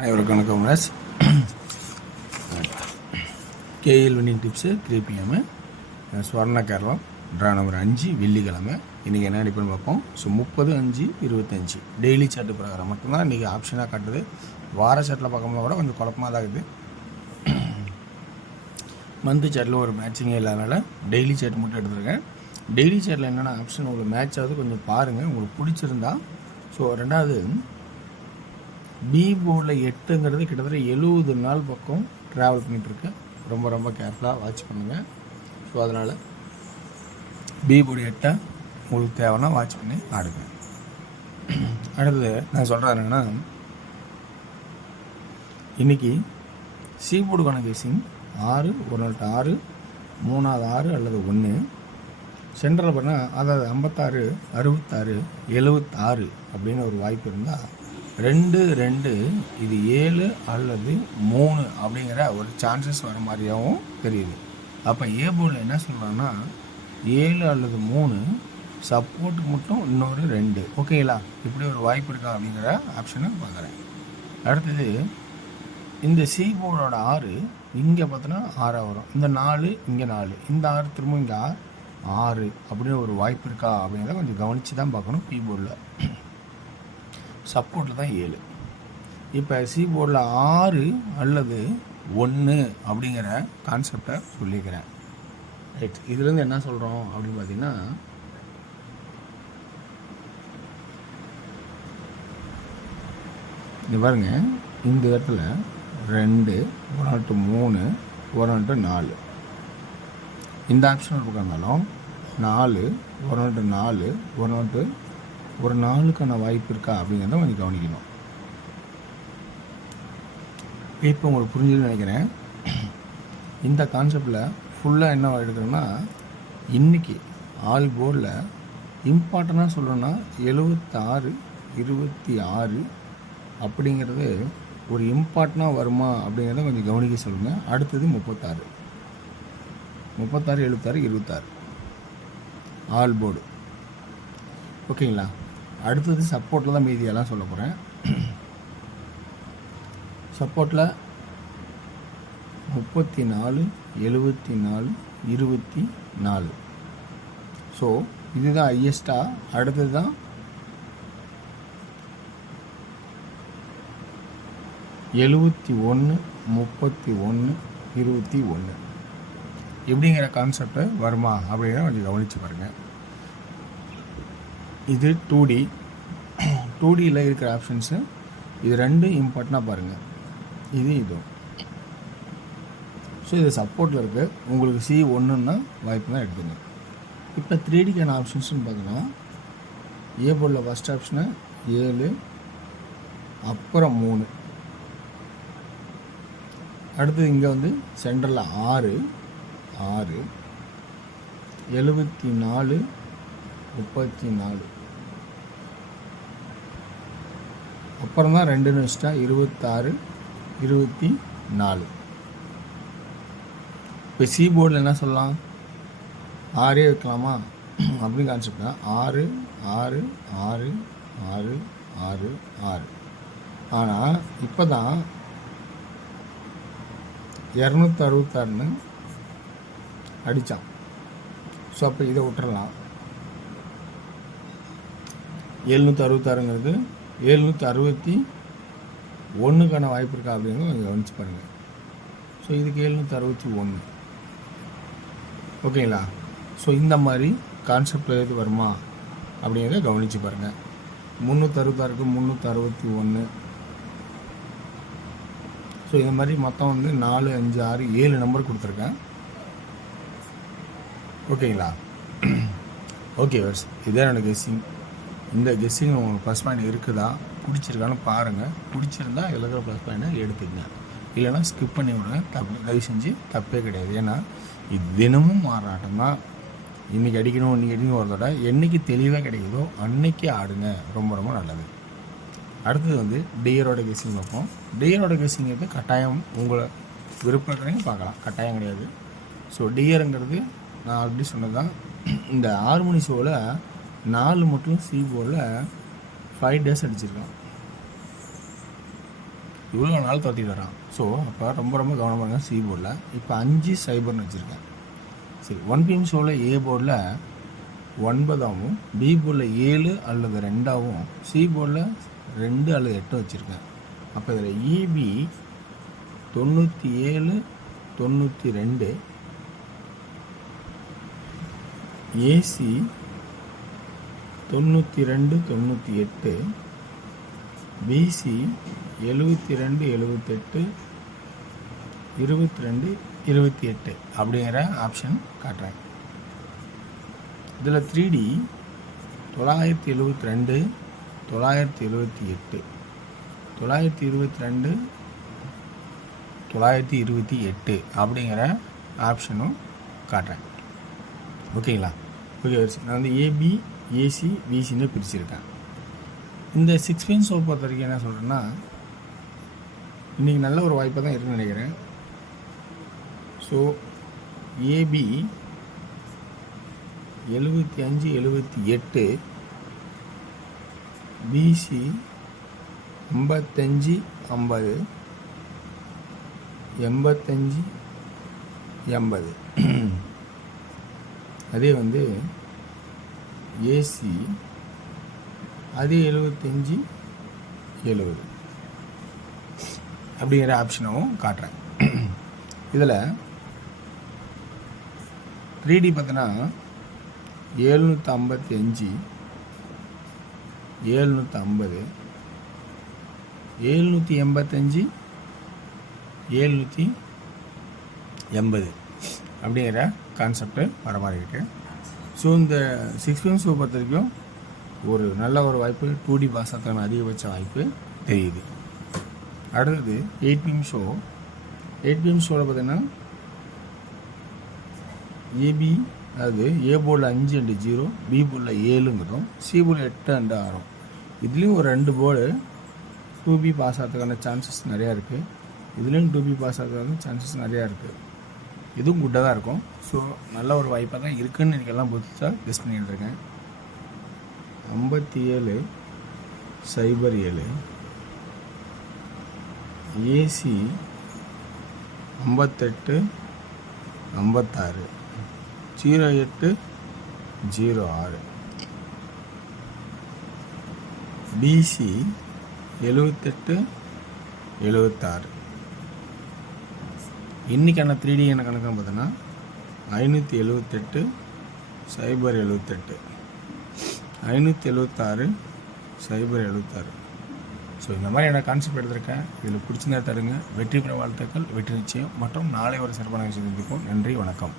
அனைவருக்கும் வணக்கம் miss. KL winning tips 3 PM Swarna Keralam draw number 5 வெள்ளிக்கிழமை. இன்றைக்கி என்ன அடிப்பேன்னு பார்ப்போம். ஸோ 30/5/25 டெய்லி சார்ட்டு பிரகாரம் மட்டும்தான் இன்றைக்கி ஆப்ஷனாக காட்டுது. வார சார்ட்டில் பார்க்கும்போது கூட கொஞ்சம் குழப்பமாக தான் இருக்குது. மந்த் சார்ட்டில் ஒரு மேட்சிங்கே இல்லாதனால டெய்லி சார்ட் மட்டும் எடுத்துருக்கேன். டெய்லி சார்ட்டில் என்னென்ன ஆப்ஷன் உங்களுக்கு மேட்ச் ஆகுது கொஞ்சம் பாருங்கள், உங்களுக்கு பிடிச்சிருந்தா. ஸோ ரெண்டாவது பி போர்டில் 8ங்கிறது கிட்டத்தட்ட 70 நாள் பக்கம் ட்ராவல் பண்ணிகிட்ருக்கு. ரொம்ப ரொம்ப கேர்ஃபுல்லாக வாட்ச் பண்ணுங்கள். ஸோ அதனால் பி போர்டு 8 உங்களுக்கு தேவைன்னா வாட்ச் பண்ணி ஆடுங்க. அடுத்தது நான் சொல்கிறேன் என்னென்னா, இன்றைக்கி சி போர்டுக்கான கேசிங் 6 ஒரு நாள் 6 3வது 6 அல்லது 1 சென்ட்ரல் பண்ணால், அதாவது 56 66 76 அப்படின்னு ஒரு வாய்ப்பு இருந்தால் 2 2 இது 7 அல்லது 3 அப்படிங்கிற ஒரு சான்சஸ் வர மாதிரியாகவும் தெரியுது. அப்போ ஏ போர்டில் என்ன சொல்கிறாங்கன்னா 7 அல்லது 3 சப்போர்ட்டுக்கு மட்டும் இன்னொரு 2 ஓகேங்களா, இப்படி ஒரு வாய்ப்பு இருக்கா அப்படிங்கிற ஆப்ஷனை பார்க்குறேன். அடுத்தது இந்த சி போர்டோட 6 இங்கே பார்த்தோன்னா 6 வரும், இந்த 4 இங்கே 4, இந்த 6 திரும்ப இங்கே 6 அப்படின்னு ஒரு வாய்ப்பு இருக்கா அப்படிங்கிறத கொஞ்சம் கவனித்து தான் பார்க்கணும். பி போர்டில் சப்போர்ட்டில் தான் 7. இப்போ சி போர்டில் 6 அல்லது 1 அப்படிங்கிற கான்செப்டை சொல்லிக்கிறேன். ரைட், இதுலேருந்து என்ன சொல்கிறோம் அப்படின்னு பார்த்தீங்கன்னா, இது பாருங்க, இந்த இடத்துல 2 1 3 1 4 இந்த ஆப்ஷன் ஒரு பக்கம் இருந்தாலும் 4 1 4 1 ஒரு 4க்கான வாய்ப்பு இருக்கா அப்படிங்கிறத கொஞ்சம் கவனிக்கணும். இப்போ உங்களுக்கு புரிஞ்சுன்னு நினைக்கிறேன். இந்த கான்செப்டில் ஃபுல்லாக என்ன எடுக்கிறோன்னா, இன்றைக்கி ஆல் போர்டில் இம்பார்ட்டண்ட்டாக சொல்லணும்னா 76 26 அப்படிங்கிறது ஒரு இம்பார்ட்டண்ட்டாக வருமா அப்படிங்கிறத கொஞ்சம் கவனிக்க சொல்லுங்கள். அடுத்தது 36 76 26 ஆல் போர்டு ஓகேங்களா. அடுத்தது சப்போர்ட்டில் தான் மீதியெல்லாம் சொல்ல போகிறேன். சப்போர்ட்டில் 34 74 24 ஸோ இதுதான் ஹையஸ்ட்டாக. அடுத்தது தான் 71 31 21 எப்படிங்கிற கான்செப்டை வருமா அப்படிங்கிற கொஞ்சம் கவனித்து பாருங்கள். இது 2Dயில் இருக்கிற ஆப்ஷன்ஸு. இது 2 இம்பார்ட்டண்ட்டாக பாருங்கள், இதுவும். ஸோ இது சப்போர்ட்டில் இருக்குது. உங்களுக்கு சி 1ன்னா வாய்ப்பு தான் எடுத்துங்க. இப்போ 3Dக்கான ஆப்ஷன்ஸ்னு பார்த்தோன்னா, ஏ போர்டில் ஃபஸ்ட் ஆப்ஷனை 7 அப்புறம் 3, அடுத்தது இங்கே வந்து சென்ட்ரலில் 6 6 74 34 அப்புறம் தான் 2ன்னு வச்சுட்டா 26 24. இப்போ சி போர்டில் என்ன சொல்லலாம், 6 வைக்கலாமா அப்படின்னு கான்செப்ட் தான். 6 6 6 6 6 6 ஆனால் இப்போ தான் 266ன்னு அடித்தான். ஸோ அப்போ இதை விட்டுறலாம். 766ங்கிறது 761க்கான வாய்ப்பு இருக்கா அப்படிங்கிறது கொஞ்சம் கவனிச்சு பாருங்கள். ஸோ இதுக்கு 761 ஓகேங்களா. ஸோ இந்த மாதிரி கான்செப்டில் எது வருமா அப்படிங்கிறத கவனித்து பாருங்கள். 366க்கு 361. ஸோ இந்த மாதிரி மொத்தம் வந்து 4 5 6 7 நம்பர் கொடுத்துருக்கேன். ஓகேங்களா. ஓகே வர்ஸ், இதான் என்னோடய கெஸ்ஸிங். இந்த கெஸ்ஸிங் உங்களுக்கு ப்ளஸ் பாயிண்ட் இருக்குதா, பிடிச்சிருக்கான்னு பாருங்கள். பிடிச்சிருந்தா இதில் இருக்கிற ப்ளஸ் பாயிண்ட்டை எடுத்துக்கங்க, இல்லைனா ஸ்கிப் பண்ணி விடுங்க. தயவு செஞ்சு தப்பே கிடையாது. ஏன்னா இது தினமும் மாறாட்டம் தான். இன்றைக்கி அடிக்கணும் இன்றைக்கி அடிக்கணும் வரதோட என்றைக்கு தெளிவாக கிடைக்குதோ அன்றைக்கி ஆடுங்க, ரொம்ப ரொம்ப நல்லது. அடுத்தது வந்து டியரோட கெஸ்ஸிங் பார்ப்போம். டியரோட கெஸ்ஸிங் வந்து கட்டாயம் உங்களை விருப்பத்தையும் பார்க்கலாம், கட்டாயம் கிடையாது. ஸோ டியருங்கிறது நான் ஆல்ரெடி சொன்னது தான். இந்த 6 மணி ஷோவில் 4 மட்டும் சி போர்டில் 5 days அடிச்சிருக்கான். இவ்வளோ நாள் துரத்திட்டு வரான். ஸோ அப்போ ரொம்ப ரொம்ப கவனமாக இருங்க சி போர்டில். இப்போ 5 சைபர்னு வச்சுருக்கேன். சரி, 1 PM ஷோவில் ஏ போர்டில் 9ஆகவும், பி போர்டில் 7 அல்லது 2ஆகவும், சி போர்டில் 2 அல்லது 8 வச்சுருக்கேன். அப்போ இதில் இபி 97 92, ஏசி 92 98, பிசி 72 78, 22 28 அப்படிங்கிற ஆப்ஷன் காட்டுறேன். இதில் 3D 972 978, 922 928 அப்படிங்கிற ஆப்ஷனும் காட்டுறேன். ஓகேங்களா? ஓகே, நான் வந்து ஏபி ஏசி பிசின்னு பிரிச்சுருக்கேன். இந்த 6 PM ஷோ பொறுத்த வரைக்கும் என்ன சொல்கிறேன்னா, இன்றைக்கி நல்ல ஒரு வாய்ப்பாக தான் இருக்குன்னு நினைக்கிறேன். So AB 75 78, BC 55 50, 85 80. அதே வந்து ஏசி அதே 75 70 அப்படிங்கிற ஆப்ஷனும் காட்டுறேன். இதில் 3D பார்த்தோன்னா 755 750 785 780 அப்படிங்கிற கான்செப்டு வர மாதிரி இருக்குது. ஸோ இந்த 6 PM ஷோ பொறுத்த வரைக்கும் ஒரு நல்ல ஒரு வாய்ப்பு, 2D பாஸ் ஆகிறதுக்கான அதிகபட்ச வாய்ப்பு தெரியுது. அடுத்தது 8 PM ஷோ. 8 PM ஷோவில் பார்த்தீங்கன்னா ஏபி, அதாவது ஏ போர்டில் 5 அண்டு 0, பி போர்டில் 7ங்கிறதும், சி போர்டில் 8 அண்டு 6. இதுலேயும் ஒரு 2 போர்டு 2B பாஸ் ஆகிறதுக்கான சான்சஸ் நிறையா இருக்குது. இதுலேயும் 2B பாஸ் ஆகிறதுக்கான சான்சஸ் நிறையா இருக்குது. இதுவும் குட்டாக தான் இருக்கும். ஸோ நல்ல ஒரு வாய்ப்பாக தான் இருக்குதுன்னு எனக்கெல்லாம் புதுசாக கெஸ் பண்ணிகிட்டு இருக்கேன். 57 07, ஏசி 58 56, 08 06, பிசி 78 76. இன்றைக்கான 3D என்ன கணக்குன்னு பார்த்தோன்னா 578 078, 576 076. ஸோ இந்த மாதிரி என்ன கான்செப்ட் எடுத்திருக்கேன். இதில் பிடிச்சிருந்தா தருங்க. வெற்றி பெற வாழ்த்துக்கள். வெற்றி நிச்சயம். மற்றும் நாளை ஒரு சிறப்பான விஷயம் சந்திப்போம். நன்றி, வணக்கம்.